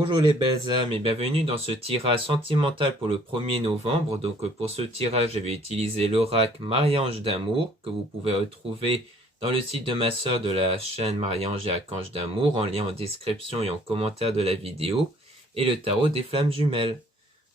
Bonjour les belles âmes et bienvenue dans ce tirage sentimental pour le 1er novembre. Donc pour ce tirage, je vais utiliser l'oracle Marie-Ange d'amour que vous pouvez retrouver dans le site de ma sœur de la chaîne Marie-Ange et Archange d'amour en lien en description et en commentaire de la vidéo et le tarot des flammes jumelles.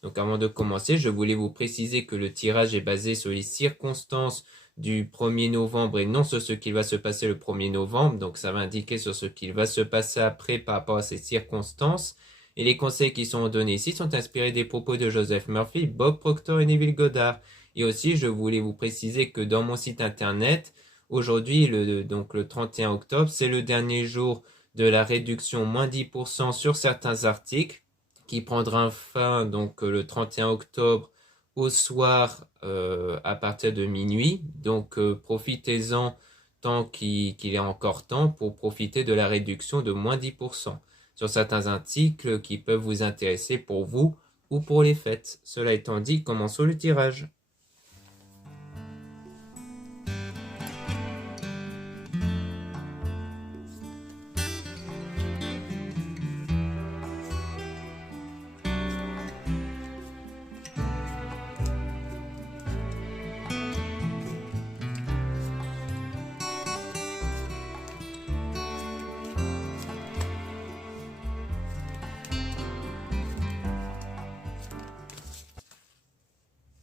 Donc avant de commencer, je voulais vous préciser que le tirage est basé sur les circonstances du 1er novembre et non sur ce qu'il va se passer le 1er novembre. Donc ça va indiquer sur ce qu'il va se passer après par rapport à ces circonstances. Et les conseils qui sont donnés ici sont inspirés des propos de Joseph Murphy, Bob Proctor et Neville Goddard. Et aussi, je voulais vous préciser que dans mon site internet, aujourd'hui, donc le 31 octobre, c'est le dernier jour de la réduction moins 10% sur certains articles qui prendra fin donc le 31 octobre au soir à partir de minuit. Donc profitez-en tant qu'il est encore temps pour profiter de la réduction de moins 10% sur certains articles qui peuvent vous intéresser pour vous ou pour les fêtes. Cela étant dit, commençons le tirage.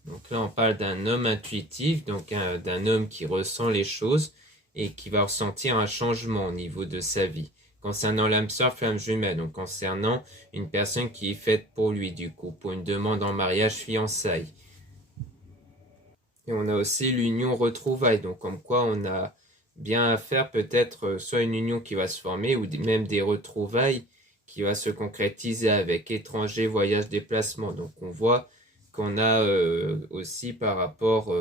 Donc là, on parle d'un homme intuitif, donc d'un homme qui ressent les choses et qui va ressentir un changement au niveau de sa vie. Concernant l'âme sœur, flamme jumelle, donc concernant une personne qui est faite pour lui, du coup, pour une demande en mariage, fiançailles. Et on a aussi l'union retrouvailles, donc comme quoi on a bien à faire peut-être soit une union qui va se former ou même des retrouvailles qui va se concrétiser avec étrangers, voyages, déplacements. Donc on voit qu'on a aussi par rapport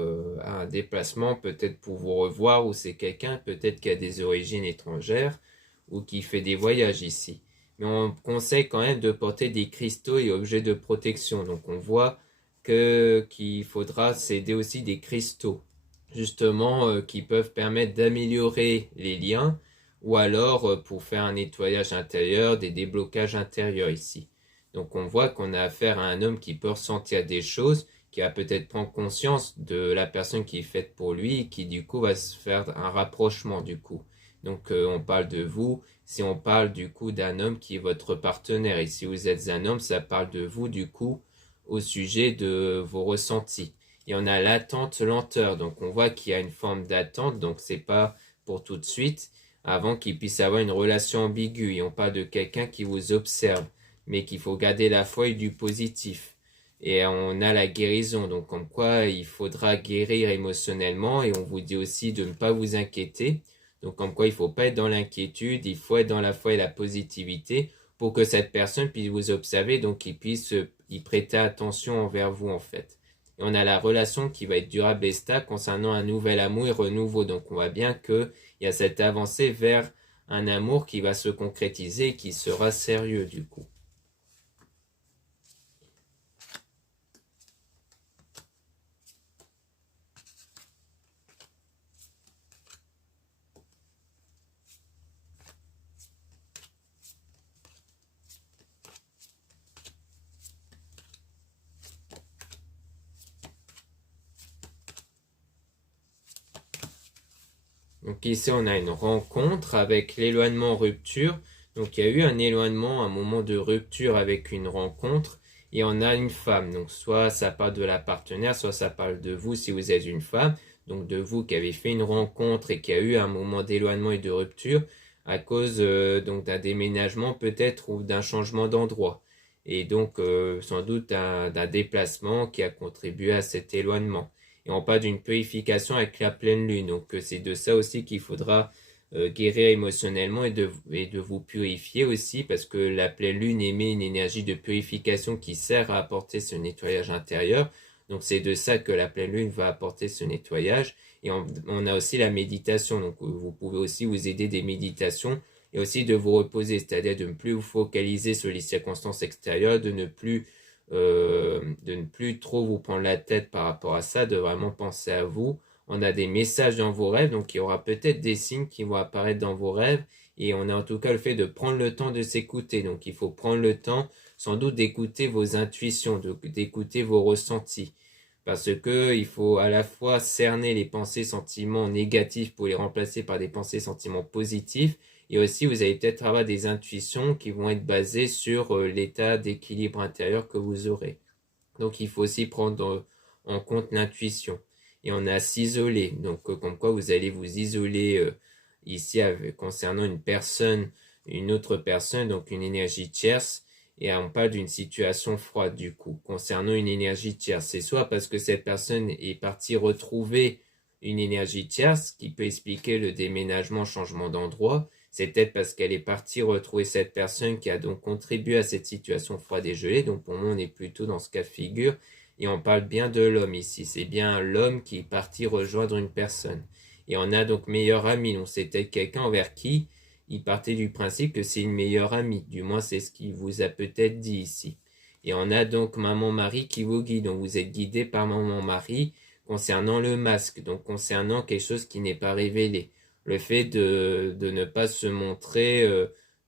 à un déplacement, peut-être pour vous revoir, ou c'est quelqu'un peut-être qui a des origines étrangères ou qui fait des voyages ici. Mais on conseille quand même de porter des cristaux et objets de protection. Donc on voit qu'il faudra s'aider aussi des cristaux, justement, qui peuvent permettre d'améliorer les liens, ou alors pour faire un nettoyage intérieur, des déblocages intérieurs ici. Donc on voit qu'on a affaire à un homme qui peut ressentir des choses, qui va peut-être prendre conscience de la personne qui est faite pour lui, et qui du coup va se faire un rapprochement du coup. Donc on parle de vous, si on parle du coup d'un homme qui est votre partenaire, et si vous êtes un homme, ça parle de vous du coup, au sujet de vos ressentis. Et on a l'attente, lenteur. Donc on voit qu'il y a une forme d'attente, donc c'est pas pour tout de suite, avant qu'il puisse avoir une relation ambiguë. Et on parle de quelqu'un qui vous observe, mais qu'il faut garder la foi et du positif. Et on a la guérison, donc comme quoi il faudra guérir émotionnellement, et on vous dit aussi de ne pas vous inquiéter. Donc comme quoi il ne faut pas être dans l'inquiétude, il faut être dans la foi et la positivité pour que cette personne puisse vous observer, donc qu'il puisse y prêter attention envers vous en fait. Et on a la relation qui va être durable et stable concernant un nouvel amour et renouveau. Donc on voit bien qu'il y a cette avancée vers un amour qui va se concrétiser et qui sera sérieux du coup. Donc ici, on a une rencontre avec l'éloignement rupture. Donc il y a eu un éloignement, un moment de rupture avec une rencontre. Et on a une femme. Donc soit ça parle de la partenaire, soit ça parle de vous si vous êtes une femme. Donc de vous qui avez fait une rencontre et qui a eu un moment d'éloignement et de rupture à cause donc d'un déménagement peut-être ou d'un changement d'endroit. Et donc sans doute d'un déplacement qui a contribué à cet éloignement. Et on parle d'une purification avec la pleine lune. Donc c'est de ça aussi qu'il faudra guérir émotionnellement et de vous purifier aussi, parce que la pleine lune émet une énergie de purification qui sert à apporter ce nettoyage intérieur. Donc c'est de ça que la pleine lune va apporter ce nettoyage. Et on a aussi la méditation. Donc vous pouvez aussi vous aider des méditations et aussi de vous reposer, c'est-à-dire de ne plus vous focaliser sur les circonstances extérieures, de ne plus trop vous prendre la tête par rapport à ça, de vraiment penser à vous. On a des messages dans vos rêves, donc il y aura peut-être des signes qui vont apparaître dans vos rêves, et on a en tout cas le fait de prendre le temps de s'écouter. Donc il faut prendre le temps sans doute d'écouter vos intuitions, d'écouter vos ressentis. Parce que il faut à la fois cerner les pensées, sentiments négatifs pour les remplacer par des pensées, sentiments positifs. Et aussi, vous allez peut-être avoir des intuitions qui vont être basées sur l'état d'équilibre intérieur que vous aurez. Donc, il faut aussi prendre en compte l'intuition. Et on a à s'isoler. Donc, comme quoi vous allez vous isoler ici concernant une personne, une autre personne, donc une énergie tierce. Et on parle d'une situation froide du coup, concernant une énergie tierce. C'est soit parce que cette personne est partie retrouver une énergie tierce, qui peut expliquer le déménagement, changement d'endroit. C'est peut-être parce qu'elle est partie retrouver cette personne qui a donc contribué à cette situation froide et gelée. Donc pour moi, on est plutôt dans ce cas de figure. Et on parle bien de l'homme ici. C'est bien l'homme qui est parti rejoindre une personne. Et on a donc meilleur ami. Donc c'est peut-être quelqu'un envers qui il partait du principe que c'est une meilleure amie. Du moins, c'est ce qu'il vous a peut-être dit ici. Et on a donc maman-mari qui vous guide. Donc vous êtes guidé par maman-mari concernant le masque. Donc concernant quelque chose qui n'est pas révélé. Le fait de ne pas se montrer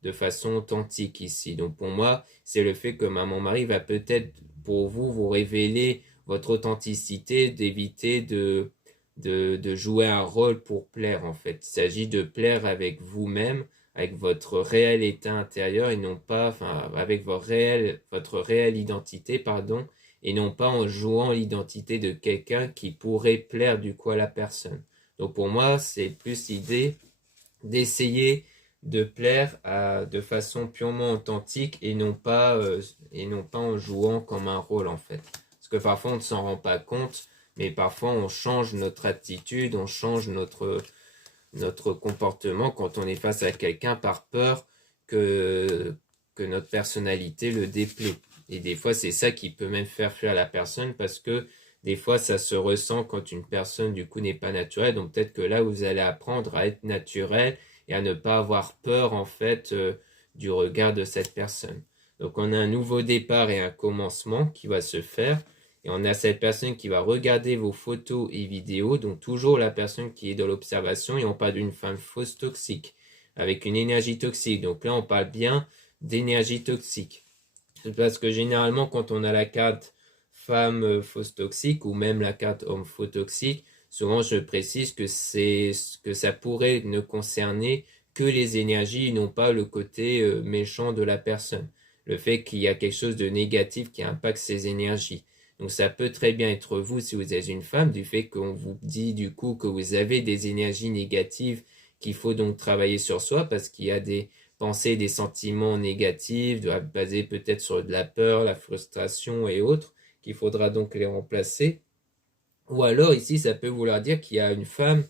de façon authentique ici. Donc pour moi, c'est le fait que maman-mari va peut-être pour vous révéler votre authenticité, d'éviter de jouer un rôle pour plaire en fait. Il s'agit de plaire avec vous-même, avec votre réel état intérieur et non pas, enfin, avec votre réelle identité, pardon, et non pas en jouant l'identité de quelqu'un qui pourrait plaire du coup à la personne. Donc pour moi, c'est plus l'idée d'essayer de plaire de façon purement authentique et non pas en jouant comme un rôle en fait. Parce que parfois on ne s'en rend pas compte, mais parfois on change notre attitude, on change notre comportement quand on est face à quelqu'un par peur que notre personnalité le déplaît. Et des fois c'est ça qui peut même faire fuir la personne parce que des fois ça se ressent quand une personne du coup n'est pas naturelle. Donc peut-être que là vous allez apprendre à être naturel et à ne pas avoir peur en fait du regard de cette personne. Donc on a un nouveau départ et un commencement qui va se faire. Et on a cette personne qui va regarder vos photos et vidéos, donc toujours la personne qui est dans l'observation, et on parle d'une femme fausse toxique, avec une énergie toxique. Donc là, on parle bien d'énergie toxique. Parce que généralement, quand on a la carte femme fausse toxique, ou même la carte homme faux toxique, souvent je précise que ça pourrait ne concerner que les énergies, et non pas le côté méchant de la personne. Le fait qu'il y a quelque chose de négatif qui impacte ces énergies. Donc ça peut très bien être vous si vous êtes une femme, du fait qu'on vous dit du coup que vous avez des énergies négatives qu'il faut donc travailler sur soi parce qu'il y a des pensées, des sentiments négatifs, basés peut-être sur de la peur, la frustration et autres, qu'il faudra donc les remplacer. Ou alors ici ça peut vouloir dire qu'il y a une femme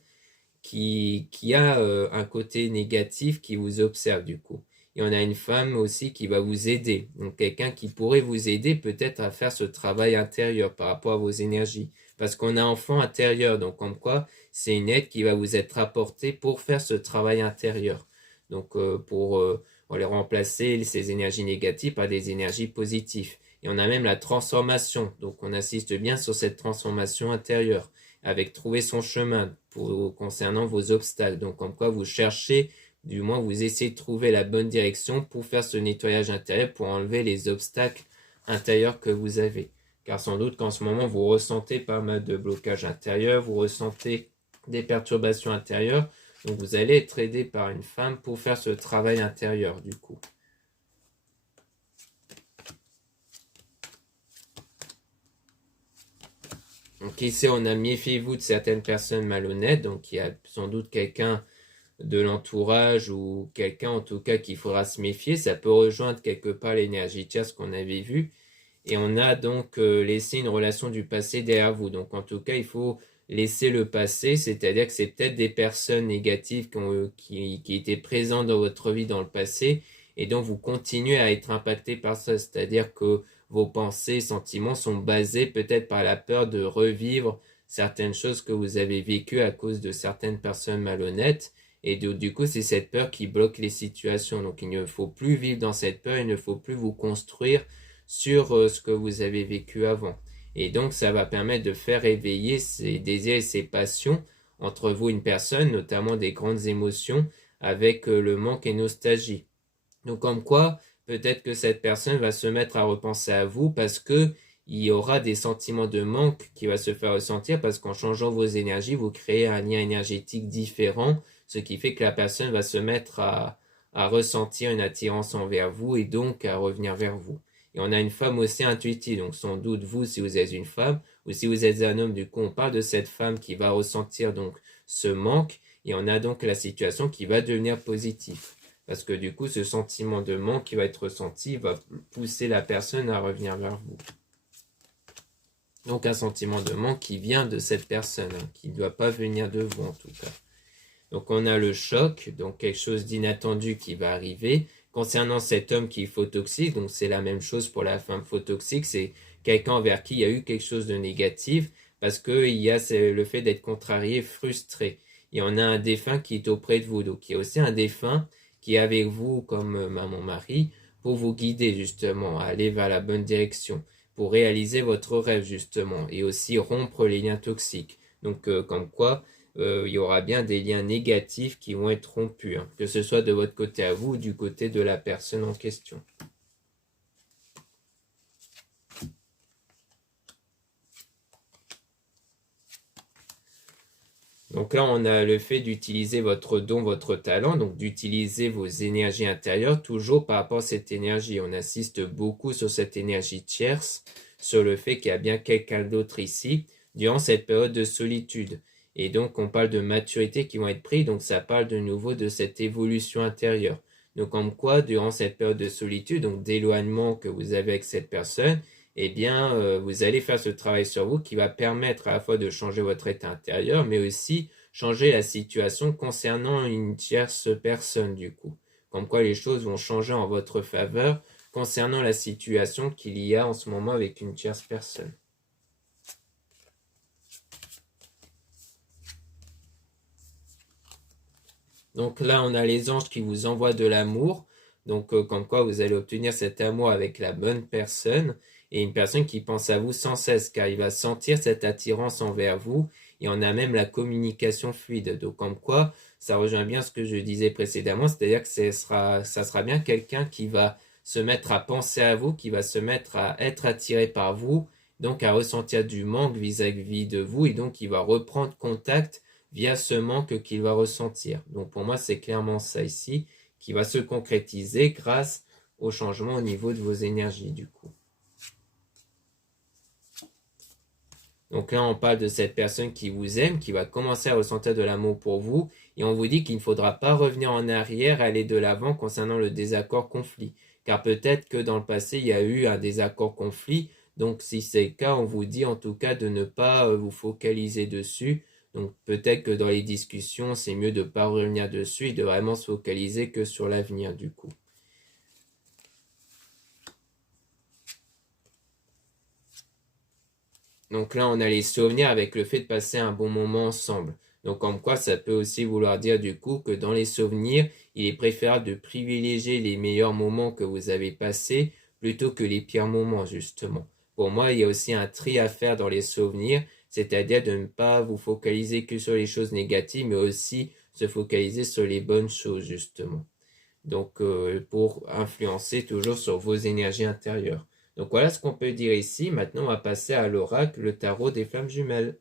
qui a un côté négatif qui vous observe du coup. Et on a une femme aussi qui va vous aider. Donc quelqu'un qui pourrait vous aider peut-être à faire ce travail intérieur par rapport à vos énergies. Parce qu'on a enfant intérieur, donc comme quoi c'est une aide qui va vous être apportée pour faire ce travail intérieur. Donc pour les remplacer ces énergies négatives par des énergies positives. Et on a même la transformation. Donc on assiste bien sur cette transformation intérieure avec trouver son chemin concernant vos obstacles. Donc comme quoi vous cherchez, du moins vous essayez de trouver la bonne direction pour faire ce nettoyage intérieur, pour enlever les obstacles intérieurs que vous avez. Car sans doute qu'en ce moment vous ressentez pas mal de blocages intérieurs, vous ressentez des perturbations intérieures. Donc vous allez être aidé par une femme pour faire ce travail intérieur du coup. Donc ici, on a méfiez-vous de certaines personnes malhonnêtes. Donc il y a sans doute quelqu'un de l'entourage ou quelqu'un en tout cas qu'il faudra se méfier. Ça peut rejoindre quelque part l'énergie tierce qu'on avait vue. Et on a donc laissé une relation du passé derrière vous. Donc en tout cas, il faut laisser le passé, c'est-à-dire que c'est peut-être des personnes négatives qui étaient présentes dans votre vie dans le passé. Et donc vous continuez à être impacté par ça. C'est-à-dire que vos pensées, sentiments sont basés peut-être par la peur de revivre certaines choses que vous avez vécues à cause de certaines personnes malhonnêtes. Et du coup, c'est cette peur qui bloque les situations. Donc il ne faut plus vivre dans cette peur, il ne faut plus vous construire sur ce que vous avez vécu avant. Et donc ça va permettre de faire éveiller ces désirs et ces passions entre vous et une personne, notamment des grandes émotions, avec le manque et nostalgie. Donc comme quoi, peut-être que cette personne va se mettre à repenser à vous parce que il y aura des sentiments de manque qui va se faire ressentir parce qu'en changeant vos énergies, vous créez un lien énergétique différent, ce qui fait que la personne va se mettre à ressentir une attirance envers vous et donc à revenir vers vous. Et on a une femme aussi intuitive, donc sans doute vous si vous êtes une femme, ou si vous êtes un homme, du coup on parle de cette femme qui va ressentir donc ce manque, et on a donc la situation qui va devenir positive. Parce que du coup, ce sentiment de manque qui va être ressenti va pousser la personne à revenir vers vous. Donc un sentiment de manque qui vient de cette personne, hein, qui ne doit pas venir de vous en tout cas. Donc on a le choc, donc quelque chose d'inattendu qui va arriver. Concernant cet homme qui est photoxique, donc c'est la même chose pour la femme photoxique, c'est quelqu'un envers qui il y a eu quelque chose de négatif, parce qu'il y a le fait d'être contrarié, frustré. Et on a un défunt qui est auprès de vous, donc il y a aussi un défunt qui est avec vous comme mon mari, pour vous guider justement, à aller vers la bonne direction, pour réaliser votre rêve justement, et aussi rompre les liens toxiques. Donc comme quoi, il y aura bien des liens négatifs qui vont être rompus, hein, que ce soit de votre côté à vous ou du côté de la personne en question. Donc là, on a le fait d'utiliser votre don, votre talent, donc d'utiliser vos énergies intérieures, toujours par rapport à cette énergie. On insiste beaucoup sur cette énergie tierce, sur le fait qu'il y a bien quelqu'un d'autre ici, durant cette période de solitude. Et donc, on parle de maturité qui vont être pris, donc ça parle de nouveau de cette évolution intérieure. Donc, comme quoi, durant cette période de solitude, donc d'éloignement que vous avez avec cette personne, eh bien, vous allez faire ce travail sur vous qui va permettre à la fois de changer votre état intérieur, mais aussi changer la situation concernant une tierce personne, du coup. Comme quoi les choses vont changer en votre faveur concernant la situation qu'il y a en ce moment avec une tierce personne. Donc là, on a les anges qui vous envoient de l'amour. Donc, comme quoi vous allez obtenir cet amour avec la bonne personne et une personne qui pense à vous sans cesse, car il va sentir cette attirance envers vous et on a même la communication fluide. Donc, comme quoi, ça rejoint bien ce que je disais précédemment, c'est-à-dire que ça sera bien quelqu'un qui va se mettre à penser à vous, qui va se mettre à être attiré par vous, donc à ressentir du manque vis-à-vis de vous et donc il va reprendre contact via ce manque qu'il va ressentir. Donc pour moi, c'est clairement ça ici qui va se concrétiser grâce au changement au niveau de vos énergies du coup. Donc là, on parle de cette personne qui vous aime, qui va commencer à ressentir de l'amour pour vous, et on vous dit qu'il ne faudra pas revenir en arrière, aller de l'avant concernant le désaccord-conflit. Car peut-être que dans le passé, il y a eu un désaccord-conflit, donc si c'est le cas, on vous dit en tout cas de ne pas vous focaliser dessus. Donc peut-être que dans les discussions, c'est mieux de ne pas revenir dessus et de vraiment se focaliser que sur l'avenir du coup. Donc là, on a les souvenirs avec le fait de passer un bon moment ensemble. Donc comme quoi, ça peut aussi vouloir dire du coup que dans les souvenirs, il est préférable de privilégier les meilleurs moments que vous avez passés plutôt que les pires moments justement. Pour moi, il y a aussi un tri à faire dans les souvenirs, c'est-à-dire de ne pas vous focaliser que sur les choses négatives, mais aussi se focaliser sur les bonnes choses justement. Donc pour influencer toujours sur vos énergies intérieures. Donc voilà ce qu'on peut dire ici. Maintenant, on va passer à l'oracle, le tarot des flammes jumelles.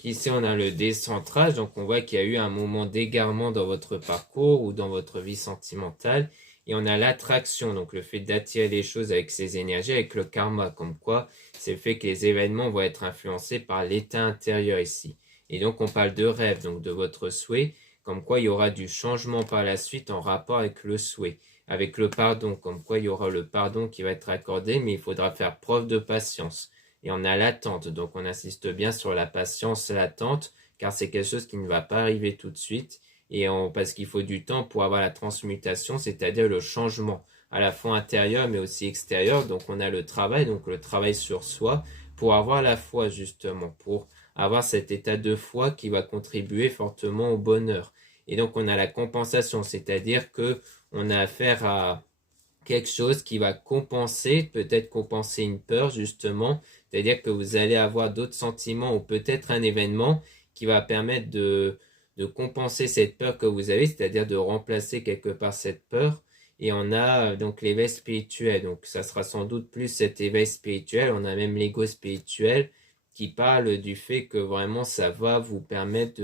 Donc ici, on a le décentrage. Donc on voit qu'il y a eu un moment d'égarement dans votre parcours ou dans votre vie sentimentale. Et on a l'attraction, donc le fait d'attirer les choses avec ces énergies, avec le karma, comme quoi c'est le fait que les événements vont être influencés par l'état intérieur ici. Et donc on parle de rêve, donc de votre souhait, comme quoi il y aura du changement par la suite en rapport avec le souhait. Avec le pardon, comme quoi il y aura le pardon qui va être accordé, mais il faudra faire preuve de patience. Et on a l'attente, donc on insiste bien sur la patience, l'attente, car c'est quelque chose qui ne va pas arriver tout de suite parce qu'il faut du temps pour avoir la transmutation, c'est-à-dire le changement à la fois intérieur mais aussi extérieur. Donc on a le travail, donc le travail sur soi pour avoir la foi justement, pour avoir cet état de foi qui va contribuer fortement au bonheur. Et donc on a la compensation, c'est-à-dire que on a affaire à quelque chose qui va compenser, peut-être compenser une peur justement, c'est-à-dire que vous allez avoir d'autres sentiments ou peut-être un événement qui va permettre de compenser cette peur que vous avez, c'est-à-dire de remplacer quelque part cette peur. Et on a donc l'éveil spirituel, donc ça sera sans doute plus cet éveil spirituel, on a même l'ego spirituel qui parle du fait que vraiment ça va vous permettre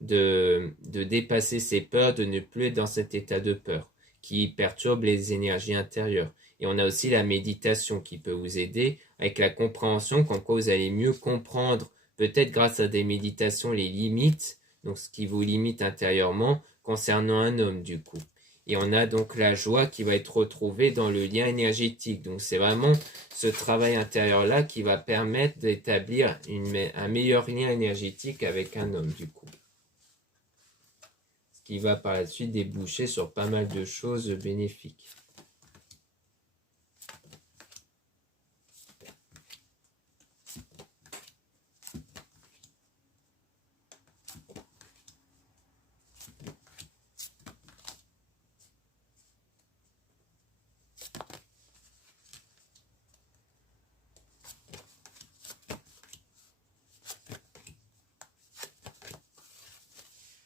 de dépasser ces peurs, de ne plus être dans cet état de peur qui perturbe les énergies intérieures. Et on a aussi la méditation qui peut vous aider avec la compréhension, comme quoi vous allez mieux comprendre, peut-être grâce à des méditations, les limites, donc ce qui vous limite intérieurement concernant un homme du coup. Et on a donc la joie qui va être retrouvée dans le lien énergétique. Donc c'est vraiment ce travail intérieur-là qui va permettre d'établir un meilleur lien énergétique avec un homme du coup. Ce qui va par la suite déboucher sur pas mal de choses bénéfiques.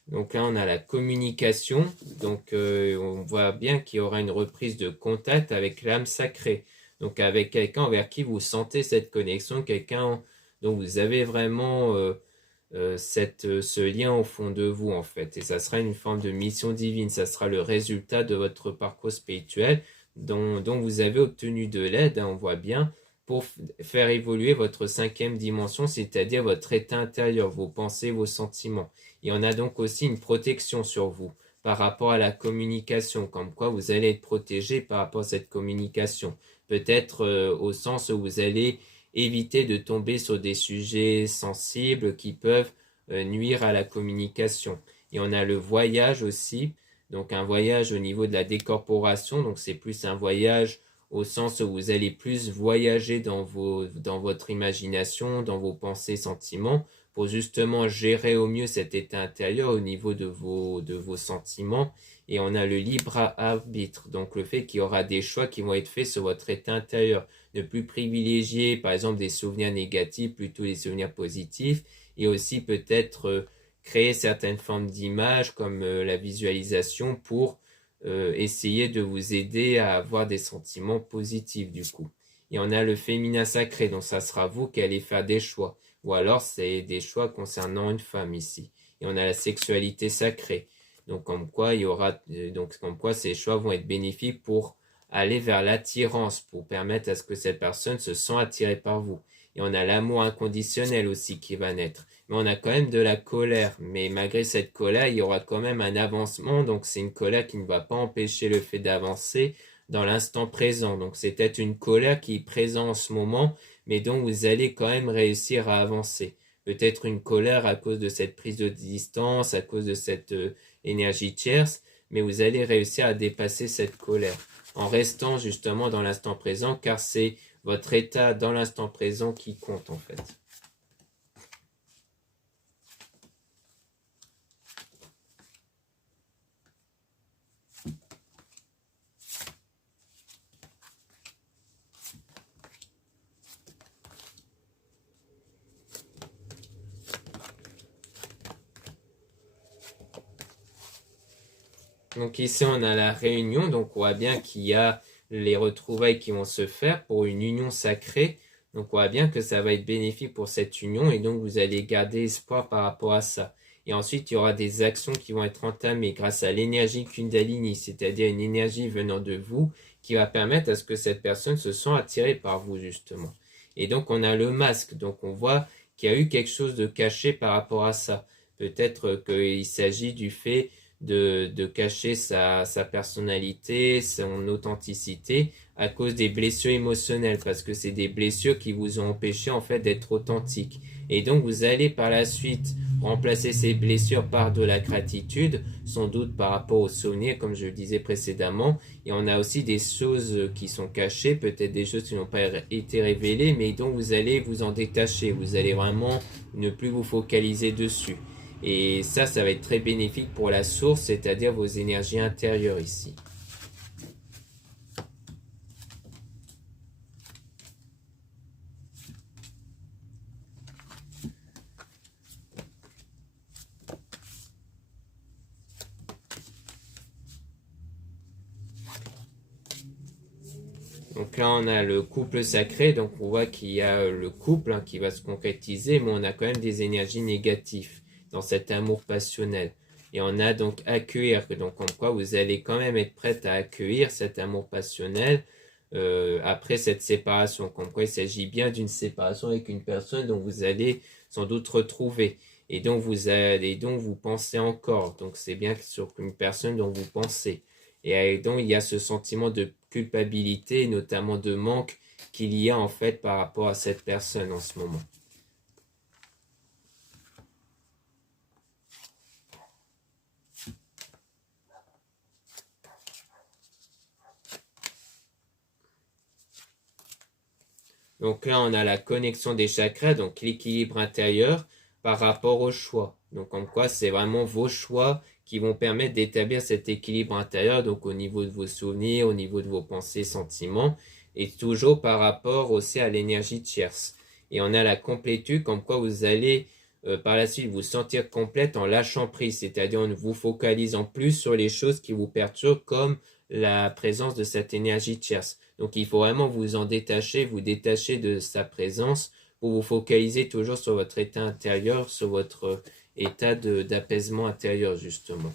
Donc là, on a la communication. Donc, on voit bien qu'il y aura une reprise de contact avec l'âme sacrée. Donc, avec quelqu'un envers qui vous sentez cette connexion, quelqu'un dont vous avez vraiment ce lien au fond de vous, en fait. Et ça sera une forme de mission divine. Ça sera le résultat de votre parcours spirituel dont vous avez obtenu de l'aide, hein, on voit bien, pour faire évoluer votre cinquième dimension, c'est-à-dire votre état intérieur, vos pensées, vos sentiments. Et on a donc aussi une protection sur vous par rapport à la communication, comme quoi vous allez être protégé par rapport à cette communication. Peut-être au sens où vous allez éviter de tomber sur des sujets sensibles qui peuvent nuire à la communication. Et on a le voyage aussi, donc un voyage au niveau de la décorporation, donc c'est plus un voyage au sens où vous allez plus voyager dans votre imagination, dans vos pensées, sentiments, pour justement gérer au mieux cet état intérieur au niveau de vos sentiments. Et on a le libre arbitre, donc le fait qu'il y aura des choix qui vont être faits sur votre état intérieur. Ne plus privilégier, par exemple, des souvenirs négatifs, plutôt des souvenirs positifs, et aussi peut-être créer certaines formes d'images comme la visualisation pour essayer de vous aider à avoir des sentiments positifs du coup. Et on a le féminin sacré, donc ça sera vous qui allez faire des choix. Ou alors c'est des choix concernant une femme ici. Et on a la sexualité sacrée. Donc comme quoi comme quoi ces choix vont être bénéfiques pour aller vers l'attirance, pour permettre à ce que cette personne se sente attirée par vous. Et on a l'amour inconditionnel aussi qui va naître. Mais on a quand même de la colère. Mais malgré cette colère, il y aura quand même un avancement. Donc c'est une colère qui ne va pas empêcher le fait d'avancer dans l'instant présent. Donc c'est peut-être une colère qui est présente en ce moment, mais dont vous allez quand même réussir à avancer. Peut-être une colère à cause de cette prise de distance, à cause de cette énergie tierce, mais vous allez réussir à dépasser cette colère en restant justement dans l'instant présent, car c'est votre état dans l'instant présent qui compte en fait. Donc ici on a la réunion, donc on voit bien qu'il y a les retrouvailles qui vont se faire pour une union sacrée. Donc on voit bien que ça va être bénéfique pour cette union et donc vous allez garder espoir par rapport à ça. Et ensuite, il y aura des actions qui vont être entamées grâce à l'énergie Kundalini, c'est-à-dire une énergie venant de vous qui va permettre à ce que cette personne se sente attirée par vous justement. Et donc on a le masque, donc on voit qu'il y a eu quelque chose de caché par rapport à ça. Peut-être qu'il s'agit du fait de cacher sa personnalité, son authenticité à cause des blessures émotionnelles, parce que c'est des blessures qui vous ont empêché en fait d'être authentique. Et donc vous allez par la suite remplacer ces blessures par de la gratitude, sans doute par rapport aux souvenirs, comme je le disais précédemment. Et on a aussi des choses qui sont cachées, peut-être des choses qui n'ont pas été révélées, mais dont vous allez vous en détacher. Vous allez vraiment ne plus vous focaliser dessus. Et ça va être très bénéfique pour la source, c'est-à-dire vos énergies intérieures ici. Donc là, on a le couple sacré, donc on voit qu'il y a le couple qui va se concrétiser, mais on a quand même des énergies négatives dans cet amour passionnel. Et on a donc accueillir, donc en quoi vous allez quand même être prête à accueillir cet amour passionnel après cette séparation, comme quoi il s'agit bien d'une séparation avec une personne dont vous allez sans doute retrouver. Et donc vous pensez encore, donc c'est bien sur une personne dont vous pensez. Et donc, il y a ce sentiment de culpabilité, notamment de manque qu'il y a en fait par rapport à cette personne en ce moment. Donc là, on a la connexion des chakras, donc l'équilibre intérieur par rapport au choix. Donc en quoi c'est vraiment vos choix qui vont permettre d'établir cet équilibre intérieur, donc au niveau de vos souvenirs, au niveau de vos pensées, sentiments, et toujours par rapport aussi à l'énergie tierce. Et on a la complétude, comme quoi vous allez par la suite vous sentir complète en lâchant prise, c'est-à-dire en vous focalisant plus sur les choses qui vous perturbent, comme la présence de cette énergie tierce. Donc il faut vraiment vous en détacher, vous détacher de sa présence pour vous focaliser toujours sur votre état intérieur, sur votre état d'apaisement intérieur justement.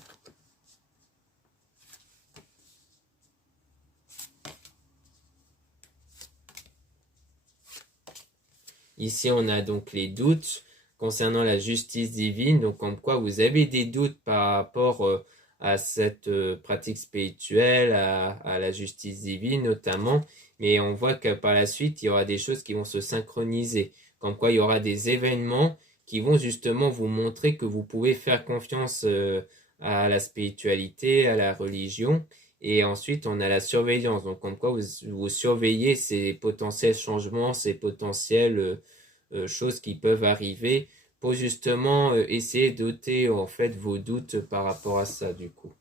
Ici on a donc les doutes concernant la justice divine, donc comme quoi vous avez des doutes par rapport à cette pratique spirituelle, à la justice divine notamment, mais on voit que par la suite, il y aura des choses qui vont se synchroniser, comme quoi il y aura des événements qui vont justement vous montrer que vous pouvez faire confiance à la spiritualité, à la religion, et ensuite on a la surveillance, donc comme quoi vous surveillez ces potentiels changements, ces potentielles choses qui peuvent arriver pour justement essayer d'ôter en fait vos doutes par rapport à ça du coup.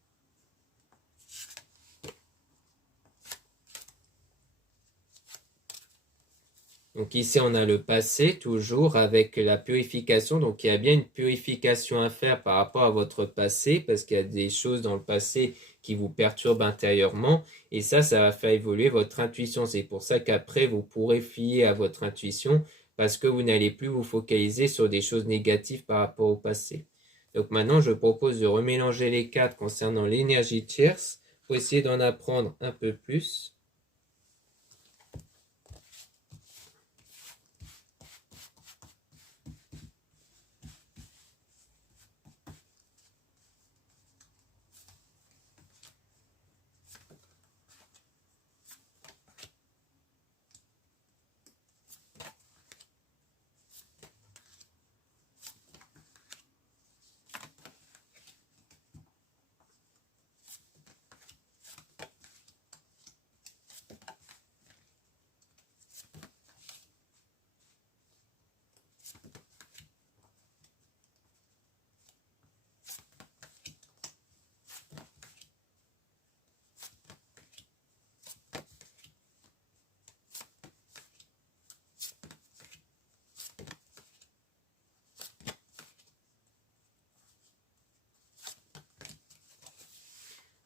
Donc ici on a le passé toujours avec la purification, donc il y a bien une purification à faire par rapport à votre passé parce qu'il y a des choses dans le passé qui vous perturbent intérieurement et ça va faire évoluer votre intuition. C'est pour ça qu'après vous pourrez fier à votre intuition parce que vous n'allez plus vous focaliser sur des choses négatives par rapport au passé. Donc maintenant je propose de remélanger les cartes concernant l'énergie tierce pour essayer d'en apprendre un peu plus.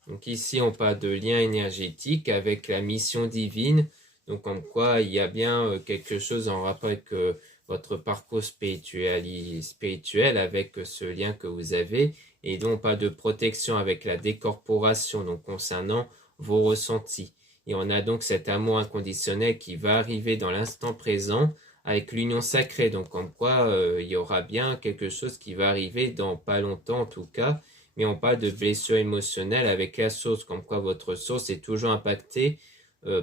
Donc ici, on parle de lien énergétique avec la mission divine. Donc comme quoi il y a bien quelque chose en rapport avec votre parcours spirituel avec ce lien que vous avez, et donc pas de protection avec la décorporation, donc concernant vos ressentis. Et on a donc cet amour inconditionnel qui va arriver dans l'instant présent avec l'union sacrée, donc comme quoi il y aura bien quelque chose qui va arriver dans pas longtemps en tout cas, mais on parle de blessure émotionnelle avec la source, comme quoi votre source est toujours impactée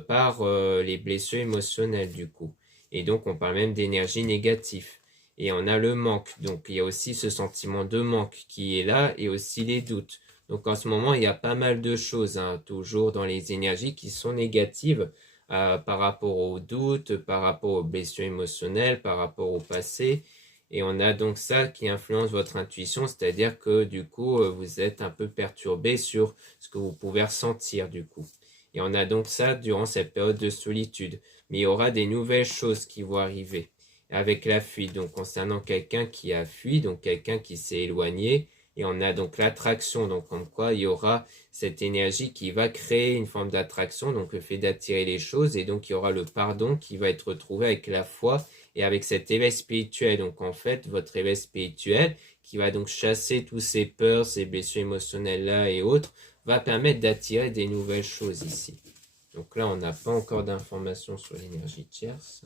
par les blessures émotionnelles du coup. Et donc on parle même d'énergie négative. Et on a le manque, donc il y a aussi ce sentiment de manque qui est là, et aussi les doutes. Donc en ce moment, il y a pas mal de choses, hein, toujours dans les énergies qui sont négatives par rapport aux doutes, par rapport aux blessures émotionnelles, par rapport au passé. Et on a donc ça qui influence votre intuition, c'est-à-dire que du coup, vous êtes un peu perturbé sur ce que vous pouvez ressentir du coup. Et on a donc ça durant cette période de solitude. Mais il y aura des nouvelles choses qui vont arriver avec la fuite. Donc concernant quelqu'un qui a fui, donc quelqu'un qui s'est éloigné. Et on a donc l'attraction, donc comme quoi il y aura cette énergie qui va créer une forme d'attraction, donc le fait d'attirer les choses. Et donc il y aura le pardon qui va être retrouvé avec la foi et avec cet éveil spirituel. Donc en fait, votre éveil spirituel qui va donc chasser tous ces peurs, ces blessures émotionnelles-là et autres, va permettre d'attirer des nouvelles choses ici. Donc là, on n'a pas encore d'informations sur l'énergie tierce.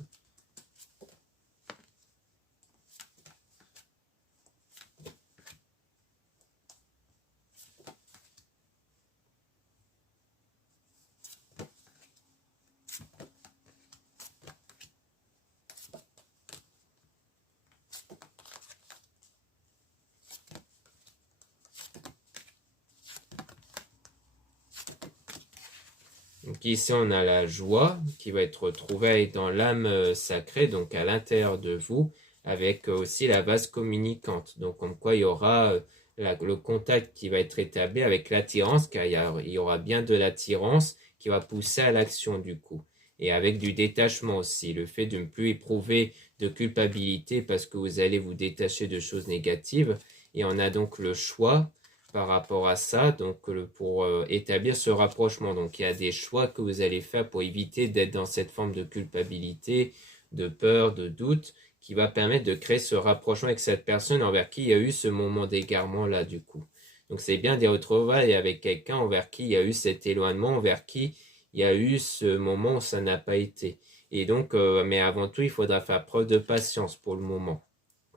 Donc ici, on a la joie qui va être retrouvée dans l'âme sacrée, donc à l'intérieur de vous, avec aussi la vase communicante. Donc comme quoi il y aura le contact qui va être établi avec l'attirance, car il y aura bien de l'attirance qui va pousser à l'action du coup. Et avec du détachement aussi, le fait de ne plus éprouver de culpabilité parce que vous allez vous détacher de choses négatives. Et on a donc le choix par rapport à ça, donc pour établir ce rapprochement. Donc il y a des choix que vous allez faire pour éviter d'être dans cette forme de culpabilité, de peur, de doute, qui va permettre de créer ce rapprochement avec cette personne envers qui il y a eu ce moment d'égarement là du coup. Donc c'est bien des retrouvailles avec quelqu'un envers qui il y a eu cet éloignement, envers qui il y a eu ce moment où ça n'a pas été. Et donc, mais avant tout, il faudra faire preuve de patience pour le moment.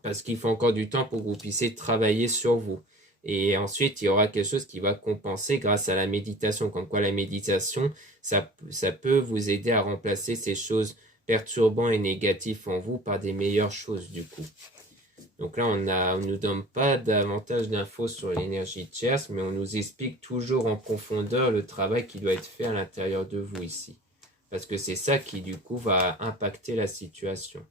Parce qu'il faut encore du temps pour que vous puissiez travailler sur vous. Et ensuite, il y aura quelque chose qui va compenser grâce à la méditation. Comme quoi la méditation, ça peut vous aider à remplacer ces choses perturbantes et négatives en vous par des meilleures choses du coup. Donc là, on ne nous donne pas davantage d'infos sur l'énergie tierce, mais on nous explique toujours en profondeur le travail qui doit être fait à l'intérieur de vous ici. Parce que c'est ça qui du coup va impacter la situation.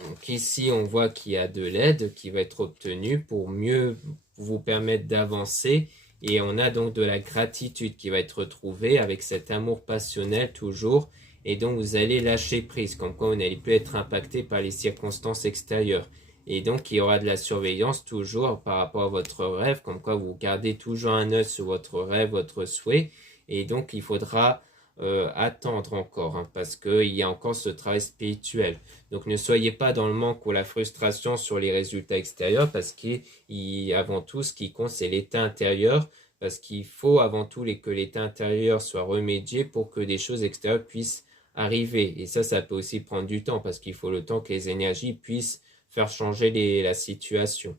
Donc ici, on voit qu'il y a de l'aide qui va être obtenue pour mieux vous permettre d'avancer. Et on a donc de la gratitude qui va être retrouvée avec cet amour passionnel toujours. Et donc vous allez lâcher prise, comme quoi vous n'allez plus être impacté par les circonstances extérieures. Et donc il y aura de la surveillance toujours par rapport à votre rêve, comme quoi vous gardez toujours un œil sur votre rêve, votre souhait. Et donc il faudra attendre encore, hein, parce qu'il y a encore ce travail spirituel. Donc ne soyez pas dans le manque ou la frustration sur les résultats extérieurs, parce qu'avant tout, ce qui compte, c'est l'état intérieur, parce qu'il faut avant tout que l'état intérieur soit remédié pour que des choses extérieures puissent arriver. Et ça peut aussi prendre du temps, parce qu'il faut le temps que les énergies puissent faire changer la situation.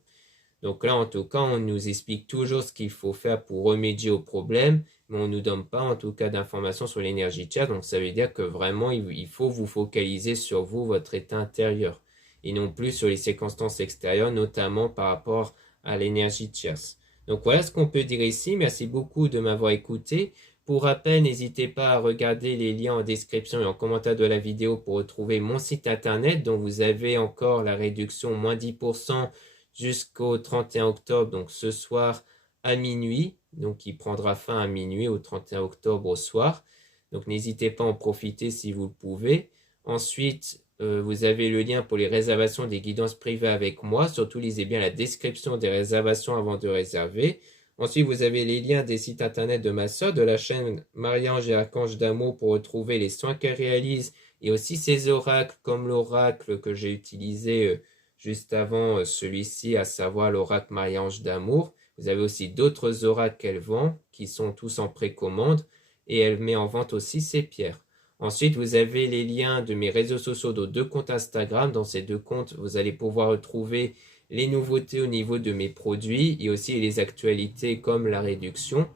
Donc là, en tout cas, on nous explique toujours ce qu'il faut faire pour remédier au problème, mais on ne nous donne pas en tout cas d'informations sur l'énergie tierce. Donc ça veut dire que vraiment, il faut vous focaliser sur vous, votre état intérieur, et non plus sur les circonstances extérieures, notamment par rapport à l'énergie tierce. Donc voilà ce qu'on peut dire ici. Merci beaucoup de m'avoir écouté. Pour rappel, n'hésitez pas à regarder les liens en description et en commentaire de la vidéo pour retrouver mon site internet dont vous avez encore la réduction moins 10% jusqu'au 31 octobre, donc ce soir à minuit, donc il prendra fin à minuit au 31 octobre au soir. Donc n'hésitez pas à en profiter si vous le pouvez. Ensuite, vous avez le lien pour les réservations des guidances privées avec moi. Surtout, lisez bien la description des réservations avant de réserver. Ensuite, vous avez les liens des sites internet de ma sœur, de la chaîne Marie-Ange et Archange d'amour pour retrouver les soins qu'elle réalise et aussi ses oracles comme l'oracle que j'ai utilisé juste avant celui-ci, à savoir l'oracle Marie-Ange d'amour. Vous avez aussi d'autres oracles qu'elle vend qui sont tous en précommande et elle met en vente aussi ses pierres. Ensuite, vous avez les liens de mes réseaux sociaux, de 2 comptes Instagram. Dans ces 2 comptes, vous allez pouvoir retrouver les nouveautés au niveau de mes produits et aussi les actualités comme la réduction.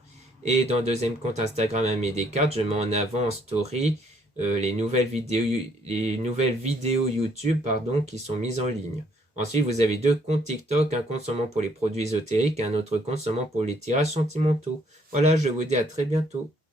Et dans le 2e compte Instagram Aimé Descartes, je mets en avant en story les nouvelles vidéos YouTube qui sont mises en ligne. Ensuite, vous avez 2 comptes TikTok, un compte seulement pour les produits ésotériques et un autre compte seulement pour les tirages sentimentaux. Voilà, je vous dis à très bientôt.